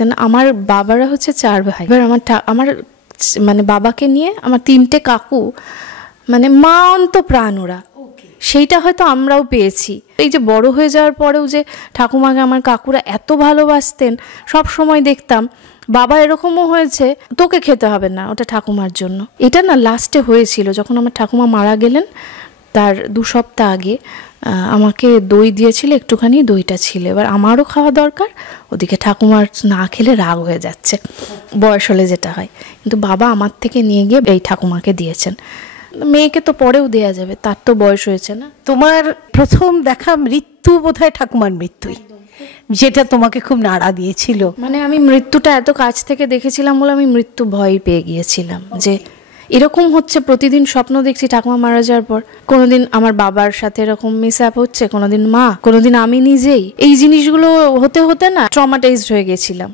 থাকতেন। আমার বাবারা হচ্ছে 4 ভাই। এবার আমার মানে বাবাকে নিয়ে আমার 3টে কাকু, মানে মা অন্ত প্রাণ ওরা, সেইটা হয়তো আমরাও পেয়েছি। এই যে বড় হয়ে যাওয়ার পরেও যে ঠাকুমাকে আমার কাকুরা এত ভালোবাসতেন, সব সময় দেখতাম বাবা এরকমও হয়েছে তোকে খেতে হবে না, ওটা ঠাকুমার জন্য। এটা না লাস্টে হয়েছিল যখন আমার ঠাকুমা মারা গেলেন, তার 2 সপ্তাহ আগে আমাকে দই দিয়েছিল, একটুখানি দইটা ছিল, এবার আমারও খাওয়া দরকার, ওদিকে ঠাকুমার না খেলে রাগ হয়ে যাচ্ছে, বয়স হলে যেটা হয়। কিন্তু বাবা আমার থেকে নিয়ে গিয়ে এই ঠাকুমাকে দিয়েছেন। মেয়েকে তো পরেও দেয়া যাবে, তার তো বয়স হয়েছে না। তোমার প্রথম দেখা মৃত্যু বোধহয় ঠাকুমার মৃত্যুই, যেটা তোমাকে খুব নাড়া দিয়েছিল। মানে আমি মৃত্যুটা এত কাছ থেকে দেখেছিলাম বলে আমি মৃত্যু ভয় পেয়ে গিয়েছিলাম, যে এরকম হচ্ছে। প্রতিদিন স্বপ্ন দেখছি ঠাকুমা মারা যাওয়ার পর, কোনোদিন আমার বাবার সাথে এরকম মিস আপ হচ্ছে, কোনোদিন মা, কোনোদিন আমি নিজেই। এই জিনিসগুলো হতে হতে না ট্রমাটাইজড হয়ে গেছিলাম।